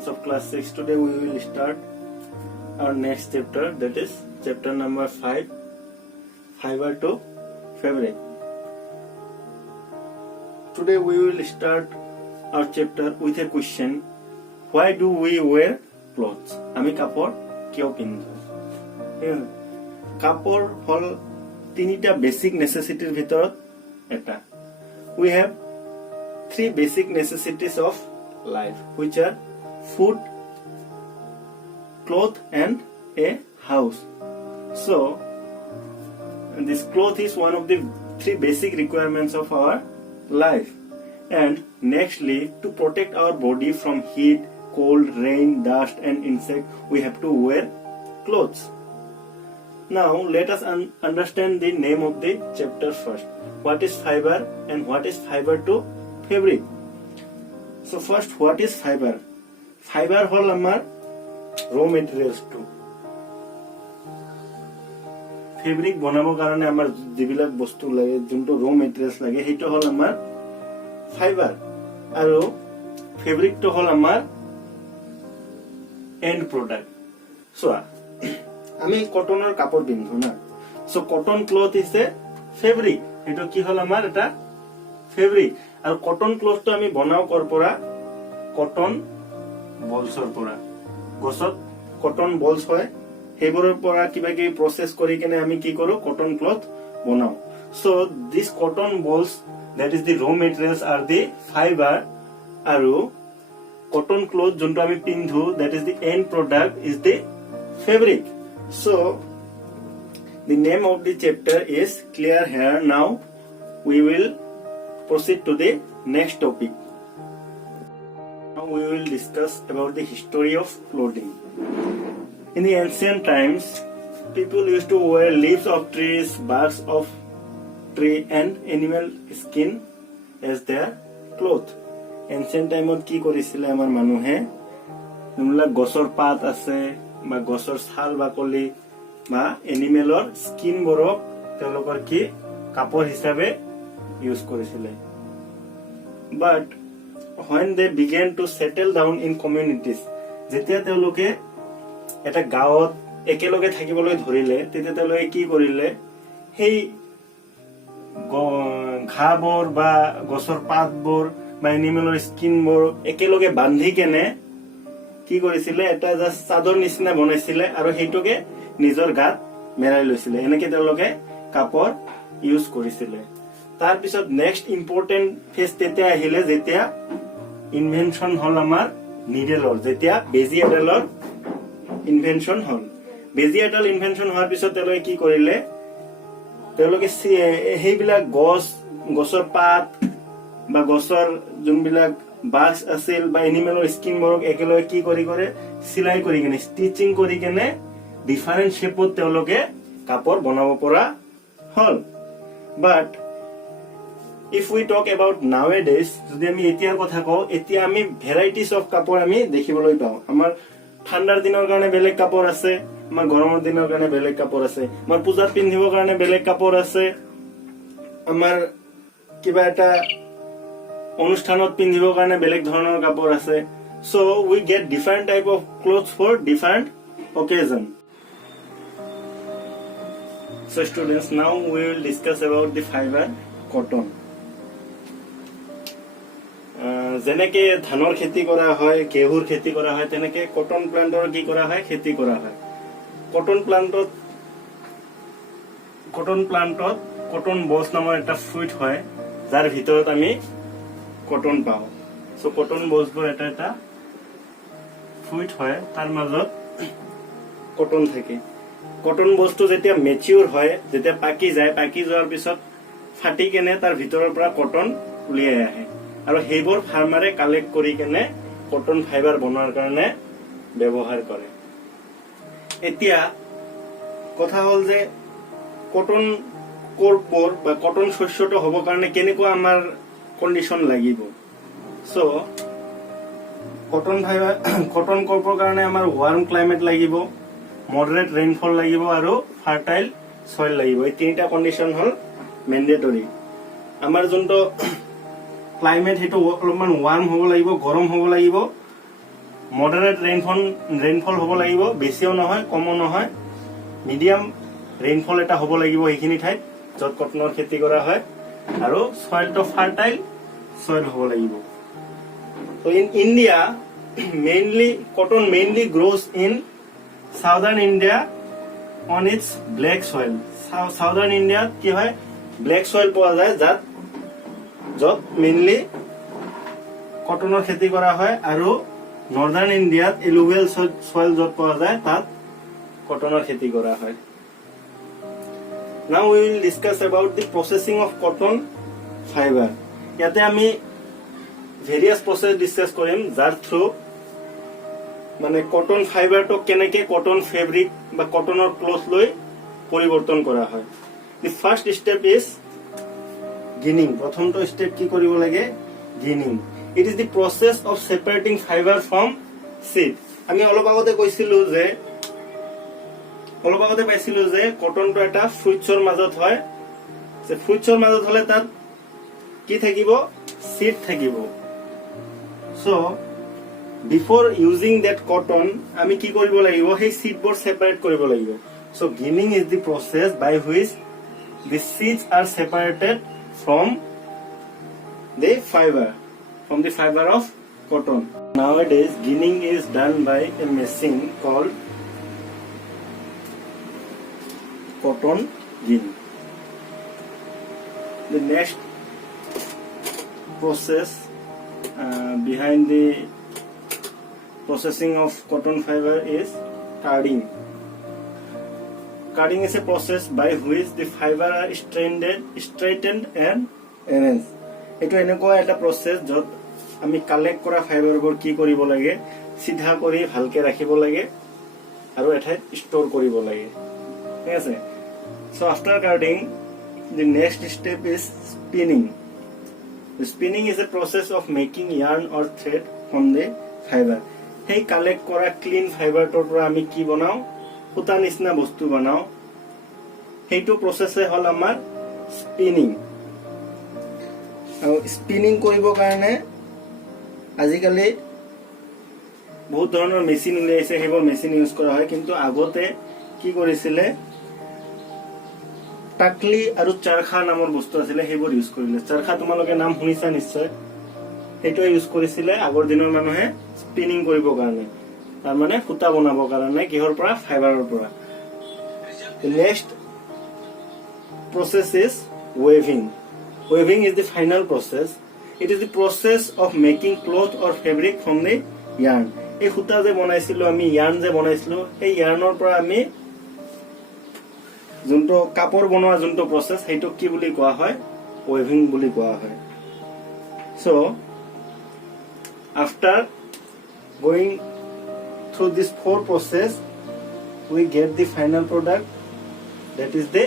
students of class 6. Today we will start our next chapter, that is chapter number 5, fiber to fabric. Today we will start our chapter with a question: why do we wear clothes? আমি কাপড় কিয় পিন্ধো? কাপড় হল তিনিটা basic নেসেসিটিৰ ভিতৰত এটা. We have three basic necessities of life, which are food, cloth and a house. So this cloth is one of the three basic requirements of our life. And nextly, to protect our body from heat, cold, rain, dust and insect, we have to wear clothes. Now let us understand the name of the chapter first. What is fiber and what is fiber to fabric? So first, what is fiber? Fiber হল আমাৰ raw materials to fabric বনাবৰ কাৰণে আমাৰ যিবিলাক বস্তু লাগে, যোনটো raw materials লাগে, সেইটো হল আমাৰ fiber. আৰু fabric to হল আমাৰ end product. So আমি কটনৰ কাপোৰ পিন্ধো না. So cotton cloth is a fabric. এটা কি হল আমাৰ এটা fabric. আৰু কটন ক্লথটো আমি বনাও কৰ পৰা? কটন বলছৰ পৰা. গছত কটন বলছ হয়, সেইবোৰৰ পৰা কিবা কিবি প্ৰসেস কৰি কেনে আমি কি কৰো? কটন ক্লথ বনাও. So this cotton balls, that is the raw materials, are the fiber. আৰু cotton cloth যোনটো আমি পিন্ধো, that is the end product, is the fabric. So the name of the chapter is clear here. Now we will proceed to the next topic. Now we will discuss about the history of clothing. In the ancient times, people used to wear leaves of trees, barks of tree and animal skin as their cloth. Ancient time ot ki korisile amar manuhe jumla gosor paat ase ba gosor chal bakoli ba animalor skin borok telokor ki kapor hisabe use korisile. But when they began to settle down in communities, যেতিয়া তেওঁলোকে এটা গাঁৱত একেলগে থাকিবলৈ ধৰিলে, তেতিয়া তেওঁলোকে কি কৰিলে? সেই ঘাঁহবোৰ বা গছৰ পাতবোৰ বা এনিমেলৰ স্কিনবোৰ একেলগে বান্ধি কেনে কি কৰিছিলে? এটা জাষ্ট চাদৰ নিচিনা বনাইছিলে আৰু সেইটোকে নিজৰ গাত মেৰাই লৈছিলে. এনেকে তেওঁলোকে কাপোৰ ইউজ কৰিছিলে. তাৰ পিছত নেক্সট ইম্পৰ্টেন্ট ফেজ তেতিয়া আহিলে যেতিয়া ইনভেনশন হল আমাৰ নিডেলৰ, যেতিয়া বেজি এডালৰ ইনভেনশন হল. বেজি এডাল ইনভেনশন হোৱাৰ পিছত তেওঁলোকে কি কৰিলে? তেওঁলোকে সেইবিলাক গছৰ পাত বা গছৰ যোনবিলাক বাক্স আছিল বা এনিমেলৰ স্কিনবোৰক একেলগে কি কৰে? চিলাই কৰি কেনে, ষ্টিচিং কৰি কেনে ডিফাৰেণ্ট শেপত তেওঁলোকে কাপোৰ বনাব পৰা হল. বাট if we talk about nowadays, যদি আমি এতিয়াৰ কথা কওঁ, এতিয়া আমি ভেৰাইটিজ অফ কাপোৰ আমি দেখিবলৈ পাওঁ. আমাৰ ঠাণ্ডাৰ দিনৰ কাৰণে বেলেগ কাপোৰ আছে, আমাৰ গৰমৰ দিনৰ কাৰণে বেলেগ কাপোৰ আছে, আমাৰ পূজাত পিন্ধিবৰ কাৰণে বেলেগ কাপোৰ আছে, আমাৰ কিবা এটা অনুষ্ঠানত পিন্ধিবৰ কাৰণে বেলেগ ধৰণৰ কাপোৰ আছে. So we get different type of clothes for different occasion. So students, now we will discuss about the fiber cotton. যেনেকে ধানৰ খেতি কৰা হয়, ঘেঁহুৰ খেতি কৰা হয়, তেনেকে কটন প্লান্টৰ কি কৰা হয়? খেতি কৰা হয়. কটন প্লান্টত কটন বলছ নামৰ এটা ফ্ৰুইট হয়, যাৰ ভিতৰত আমি কটন পাওঁ. সো কটন বলছবোৰ এটা এটা ফ্ৰুইট হয়, তাৰ মাজত কটন থাকে. কটন বলছটো যেতিয়া মেচিউৰ হয়, যেতিয়া পাকি যায়, পাকি যোৱাৰ পিছত ফাটি কেনে তাৰ ভিতৰৰ পৰা কটন উলিয়াই আহে আৰু সেইবোৰ ফাৰ্মাৰে কালেক্ট কৰি কেনে কটন ফাইবাৰ বনোৱাৰ কাৰণে ব্যৱহাৰ কৰে. এতিয়া কথা হল যে কটন কৰ্পৰ বা কটন শস্যটো হ'ব কাৰণে কেনেকুৱা আমাৰ কণ্ডিশ্যন লাগিব? সো কটন ফাইবাৰ কটন কৰ্পৰ কাৰণে আমাৰ ৱাৰ্ম ক্লাইমেট লাগিব, মডাৰেট ৰেইনফল লাগিব আৰু ফাৰ্টাইল সইল লাগিব. এই তিনিটা কণ্ডিশ্যন হল মেন্ডেটৰী. আমাৰ যোনটো ক্লাইমেট সেইটো অলপমান ৱাৰ্ম হ'ব লাগিব, গৰম হ'ব লাগিব, মডাৰেট ৰেইনফল হ'ব লাগিব, বেছিও নহয় কমো নহয়, মিডিয়াম ৰেইনফল এটা হ'ব লাগিব এইখিনি ঠাইত য'ত কটনৰ খেতি কৰা হয়, আৰু সয়েলটো ফাৰ্টাইল সয়েল হ'ব লাগিব। So in India, cotton mainly grows in southern India on its black soil. Southern India কি হয় black soil পোৱা যায় য'ত মেইনলি কটনৰ খেতি কৰা হয়, আৰু নৰ্দাৰ্ণ ইণ্ডিয়াত এলুভিয়েল সয়েল য'ত পোৱা যায় তাত কটনৰ খেতি কৰা হয়। Now we will discuss about the processing of cotton fiber. ইয়াতে আমি ভেৰিয়াছ প্ৰসেছ ডিসকাস কৰিম যাৰ থ্ৰু মানে কটন ফাইবাৰটো কেনেকে কটন ফেব্ৰিক বা কটনৰ ক্লথ লৈ পৰিৱৰ্তন কৰা হয়। The first step is ginning. প্ৰথমটো স্টেপ কি কৰিব লাগে? ginning. It is the process of separating fiber from seed. আমি অলপ আগতে পাইছিলো যে কটনটো এটা ফ্ৰুটছৰ মাজত হয়, যে ফ্ৰুটছৰ মাজত হলে তাত কি থাকিব? seed থাকিব। So before using that cotton আমি কি কৰিব লাগিব? সেই seedবোৰ separate কৰিব লাগিব। So ginning is the process by which the seeds are separated from the fiber of cotton. Nowadays ginning is done by a machine called cotton gin. The next process behind the processing of cotton fiber is carding. Carding is a process by which the fiber are straightened and arranged. এটো এনেকুৱা এটা process য'ত আমি collect কৰা ফাইবাৰবোৰ কি কৰিব লাগে? সিধা কৰি ভালকে ৰাখিব লাগে আৰু এঠাইত ষ্ট'ৰ কৰিব লাগে। ঠিক আছে? So after carding, the next step is spinning. The spinning is a process of making yarn or thread from the fiber. Hey collect kora clean fiber tor pora ami ki banao? Huta nisna bostu banao. Heitu process e hol amar spinning. Spinning koribo karone আজিকালি বহুত ধৰণৰ machine উলিয়াইছে, সেইবোৰ machine use কৰা হয়, কিন্তু আগতে কি কৰিছিলে? টাকলি আৰু চাৰখা নামৰ বস্তু আছিলে, সেইবোৰ ইউজ কৰিলে। চাৰখা তোমালোকে নাম শুনিছা নিশ্চয়, সেইটো ইউজ কৰিছিলে আগৰ দিনৰ মানুহে স্পিনিং কৰিবৰ কাৰণে, তাৰ মানে সুতা বনাবৰ কাৰণে। কিহৰ পৰা? ফাইবাৰৰ পৰা। Next process is weaving. Weaving is the final process. It is the process of making cloth or fabric from the yarn. এই সুতা যে বনাইছিলো আমি, yarn যে বনাইছিলো, এই yarnৰ পৰা আমি যোনটো কাপোৰ বনোৱা যোনটো প্ৰসেস, সেইটো কি বুলি কোৱা হয়? weaving বুলি কোৱা হয়। So after going through this four process, we get the final product, that is the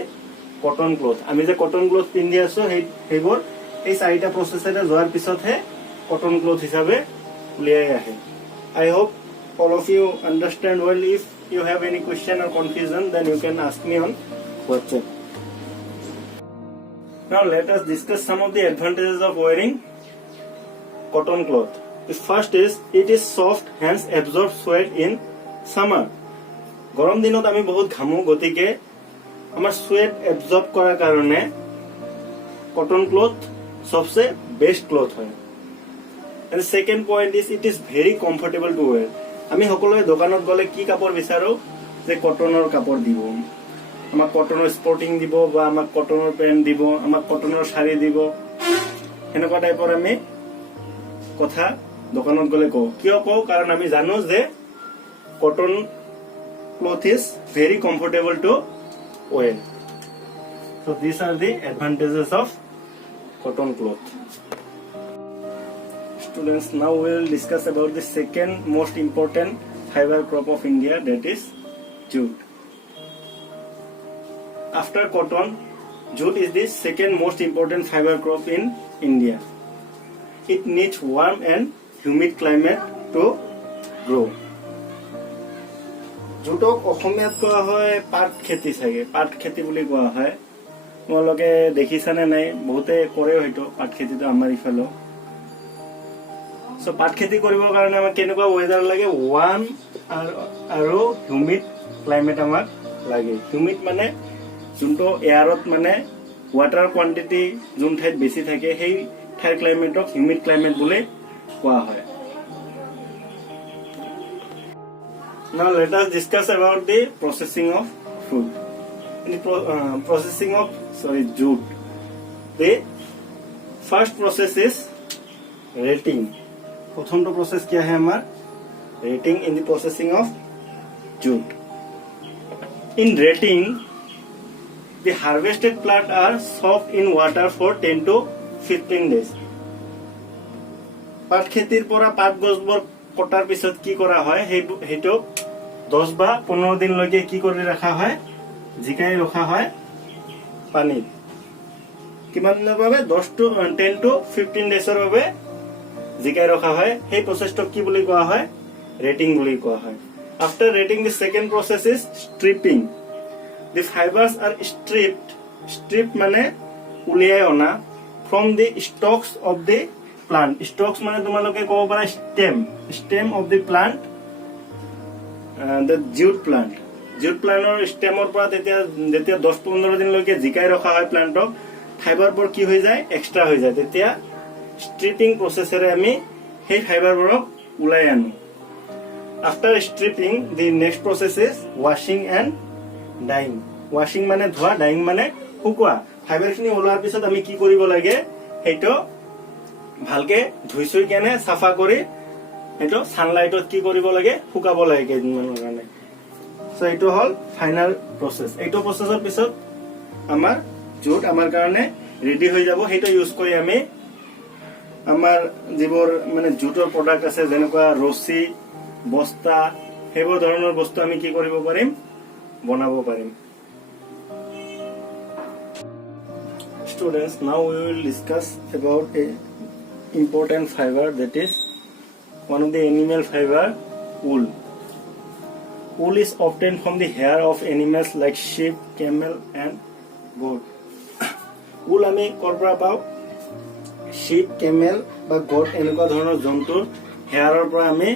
cotton cloth. আমি যে cotton cloth পিন্ধি আছো, সেইবোৰ এই চাৰিটা প্ৰসেসৰে যোৱাৰ পিছতহে cotton cloth হিচাপে উলিয়াই আহে। I hope all of you understand well. If you have any question or confusion, then you can ask me on WhatsApp. Now let us discuss some of the advantages of wearing cotton cloth. The first is it is soft, hence absorbs sweat in summer. গৰম দিনত আমি বহুত ঘামো, গতিকে আমাৰ sweat absorb কৰাৰ কাৰণে cotton cloth सबसे best cloth হয়। And the second point is it is very comfortable to wear. আমি সকলোৱে দোকানত গলে কি কাপোৰ বিচাৰো? যে কটনৰ কাপোৰ দিব, আমাক কটনৰ স্পৰ্টিং দিব, বা আমাক কটনৰ পেন্ট দিব, আমাক কটনৰ শাৰী দিব, এনেকুৱা টাইপৰ আমি কথা দোকানত গলে কওঁ। কিয় কওঁ? কাৰণ আমি জানো যে cotton cloth is very comfortable to wear. So these are the advantages of cotton cloth. Students, now we will discuss about the second most important fiber crop of India, that is jute. After cotton, jute is the second most important fiber crop in India. It needs warm and humid climate to grow. জুটক অসমীয়াত কোৱা হয় পাট খেতি, চাগে পাট খেতি বুলি কোৱা হয়। তোমালোকে দেখিছানে নাই? বহুতে কৰে হয়তো পাট খেতিটো আমাৰ ইফালে। সো পাট খেতি কৰিবৰ কাৰণে আমাক কেনেকুৱা ওয়েদাৰ লাগে ওয়ান আৰু হিউমিড ক্লাইমেট আমাক লাগে হিউমিড মানে যোনটো এয়াৰত মানে ওয়াটাৰ কোৱান্টিটি যোন ঠাইত বেছি থাকে সেই ঠাইৰ ক্লাইমেটক হিউমিড ক্লাইমেট বুলি কোৱা হয় Now let us discuss about the processing of food. In the processing of jute. The first process is rating. प्रथम तो process क्या है हमार rating in the processing of jute. In rating, the harvested plant are soaked in water for 10 to 15 days. পাট খেতিৰ পৰা পাট গছবোৰ কটাৰ পিছত কি কৰা হয় হেটো 10 বা 15 দিন লৈকে কি কৰি ৰাখা হয় জিকাই ৰখা হয় পানীত কিমান দিনৰ বাবে 10 to 10 to 15 ডেছৰ বাবে জিকাই ৰখা হয় সেই প্ৰচেছটো কি বুলি কোৱা হয় ৰেটিং বুলি কোৱা হয় after rating the second process is stripping the fibers are stripped মানে উলিয়াই অনা from the stalks of the plant stalks মানে তোমালোকে ক'ব পাৰা stem of the plant the jute plantor stemor পৰা তেতিয়া 10-15 দিন লৈকে জিকাই ৰখা হয় প্লান্টক ফাইবাৰ বোৰ কি হৈ যায় এক্সট্ৰা হৈ যায় তেতিয়া stripping processৰে আমি সেই ফাইবাৰ বোৰক উলাই আনো after stripping the next process is washing and dyeing washing মানে ধোৱা dyeing মানে শুকোৱা ফাইবাৰখিনি ওলোৱাৰ পিছত আমি কি কৰিব লাগে হেটো ভালকে ধুইছই কেনে সাফা কৰি এটো সানলাইটত কি কৰিব লাগে শুকাব লাগে কেদিনমানৰ কাৰণে সো এটো হল ফাইনাল প্ৰসেস এটো প্ৰসেসৰ পিছত আমাৰ জুট আমাৰ কাৰণে ৰেডি হৈ যাব হেটো ইউজ কৰি আমি আমাৰ যিবোৰ মানে জুটৰ প্ৰডাক্ট আছে যেনেকুৱা ৰছী বস্তা হেবোৰ ধৰণৰ বস্তু আমি কি কৰিব পাৰিম বনাব পাৰিম Students, now we will discuss about a important fiber that is one of the animal fiber wool. Wool is obtained from the hair of animals like sheep, camel and goat. Wool আমি কৰপৰা পাও sheep, camel বা goat এনেকুৱা ধৰণৰ জন্তুৰ হেয়াৰৰ পৰা আমি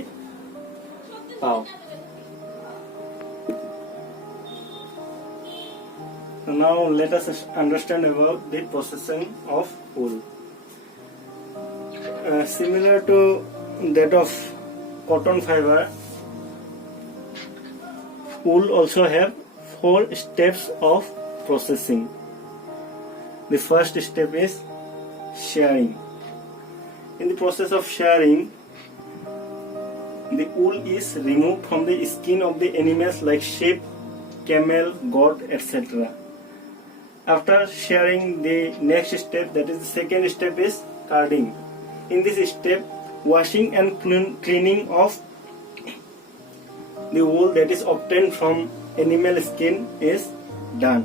পাও So now let us understand about the processing of wool. Similar to that of cotton fiber, wool also have 4 steps of processing. The first step is shearing. In the process of shearing, the wool is removed from the skin of the animals like sheep, camel, goat, etc. After shearing, the next step, that is the second step, is carding. In this step, washing and cleaning of the wool that is obtained from animal skin is done,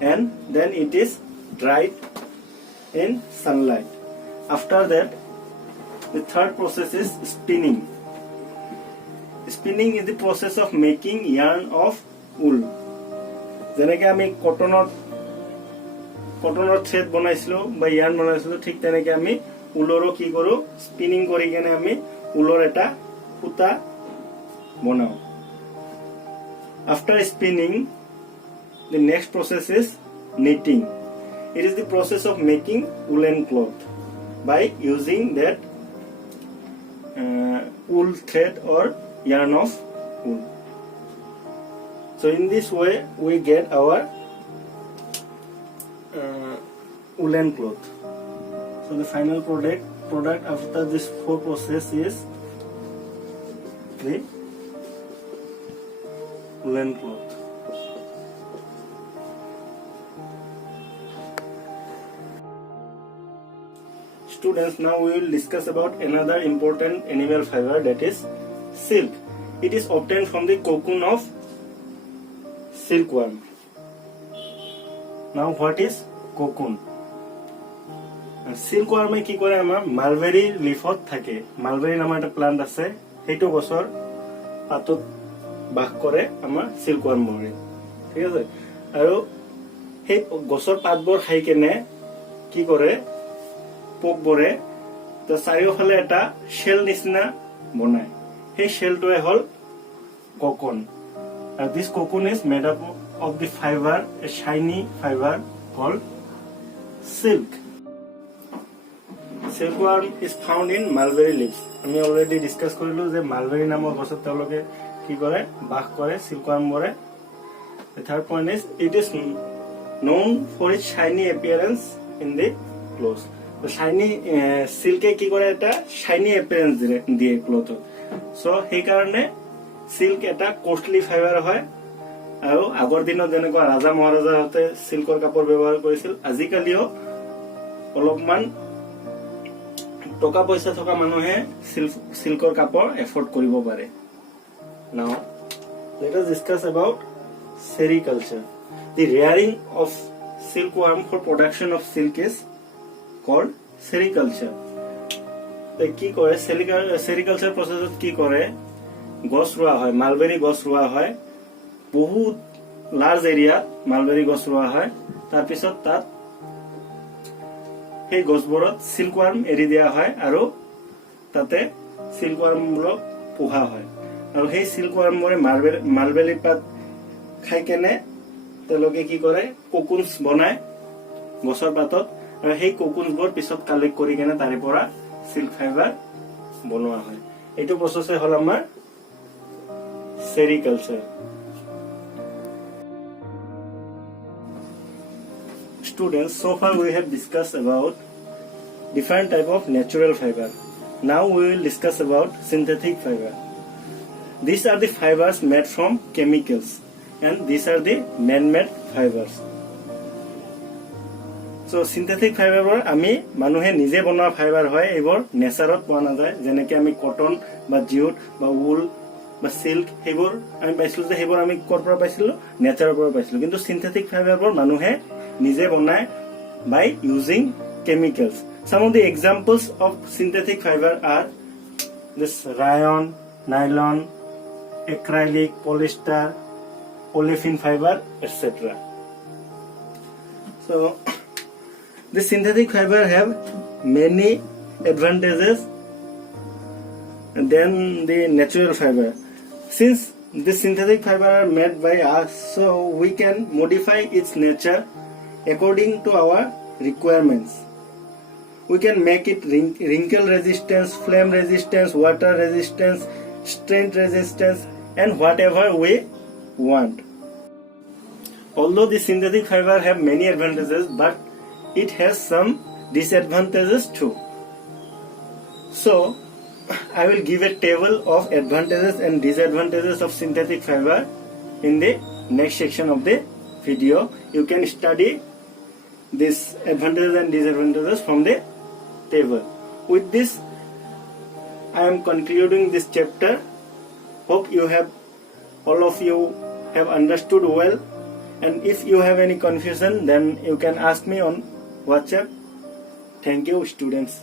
and then it is dried in sunlight. After that, the third process is spinning. Spinning is the process of making yarn of wool. যেনেকৈ আমি কটনৰ thread বনাইছিলো বা ইয়াৰ্ন বনাইছিলো ঠিক তেনেকৈ আমি উলৰো কি কৰো স্পিনিং কৰি কেনে আমি উলৰ এটা সুতা বনাও After spinning, the next process is knitting. It is the process of making woolen cloth by using that wool thread or yarn of wool. So in this way we get our woolen cloth. So the final product after this 4 process is the woolen cloth. Students, now we will discuss about another important animal fiber, that is silk. It is obtained from the cocoon of silkworm. Now what is cocoon? Silkworm কি কৰে আমাৰ mulberry লিফত থাকে mulberry নামৰ এটা plant আছে সেইটো গছৰ পাতত বাস কৰে আমাৰ silkworm বোৰে ঠিক আছে আৰু সেই গছৰ পাতবোৰ খাই কেনে কি কৰে পোকবোৰে তো চাৰিওফালে এটা শেল নিচিনা বনায় সেই শেলটোৱে হল cocoon and this cocoon is made up of the fiber a shiny fiber called silk. Silkworm is found in mulberry leaves. আমি already discuss কৰিলো যে mulberry নামৰ গছত তেওঁলোকে কি কৰে বাস কৰে silkworm মৰে. The third point is it is known for its shiny appearance in the clothes. The shiny silk কি কৰে এটা shiny appearance দিয়ে cloth. So সেই কাৰণে silk এটা costly fiber হয় আৰু আগৰ দিনত যেনেকুৱা ৰাজা মহাৰাজাহঁতে সিল্কৰ কাপোৰ ব্যৱহাৰ কৰিছিল আজিকালিও অলপমান টকা পইচা থকা মানুহে সিল্কৰ কাপোৰ এফৰ্ড কৰিব পাৰে. Now let us discuss about sericulture. The rearing of silkworm for production of silk is called sericulture. The কি কৰে sericulture process কি কৰে গছ ৰোৱা হয় মালবেৰী গছ ৰোৱা হয় বহুত লাৰ্জ এৰিয়া মালবেৰী গছ ৰোৱা হয় তাৰ পিছত তাত সেই গছবোৰত সিল্কওয়াৰ্ম এৰি দিয়া হয় আৰু তাতে সিল্কওয়াৰ্মবোৰক পোহা হয় আৰু সেই সিল্কওয়াৰ্মবোৰে মালবেৰী পাত খাই কেনে তেওঁলোকে কি কৰে কোকুনছ বনায় গছৰ পাতত আৰু সেই কোকুনছবোৰ পিছত কালেক্ট কৰি কেনে তাৰে পৰা সিল্ক ফাইবাৰ বনোৱা হয় এইটো প্ৰসেসে হল আমাৰ sericulture. Students, so far we have discussed about different type of natural fiber. Now we will discuss about synthetic fiber. These are the fibers made from chemicals and these are the man-made fibers. So synthetic fiber আমি মানুহে নিজে বনোৱা fibre হয় এইবোৰ নেচাৰত পোৱা নাযায় যেনেকৈ আমি কটন বা জিউট বা উল বা সিল্ক হেবোৰ আমি পাইছিলো যে হেবোৰ আমি কৰ পৰা পাইছিলো নেচাৰৰ পৰা পাইছিলো কিন্তু সিনথেটিক ফাইবাৰবোৰ মানুহে নিজে বনায় by using chemicals. Some of the examples of synthetic fiber are this rayon, nylon, acrylic, polyester, olefin fiber, etc. So the synthetic fiber have many advantages than the natural fiber. Since the synthetic fiber are made by us, so we can modify its nature according to our requirements. We can make it wrinkle resistance, flame resistance, water resistance, strength resistance, and whatever we want. Although the synthetic fiber have many advantages, but it has some disadvantages too. So I will give a table of advantages and disadvantages of synthetic fiber in the next section of the video. You can study these advantages and disadvantages from the table. With this, I am concluding this chapter. Hope all of you have understood well. And if you have any confusion, then you can ask me on WhatsApp. Thank you, students.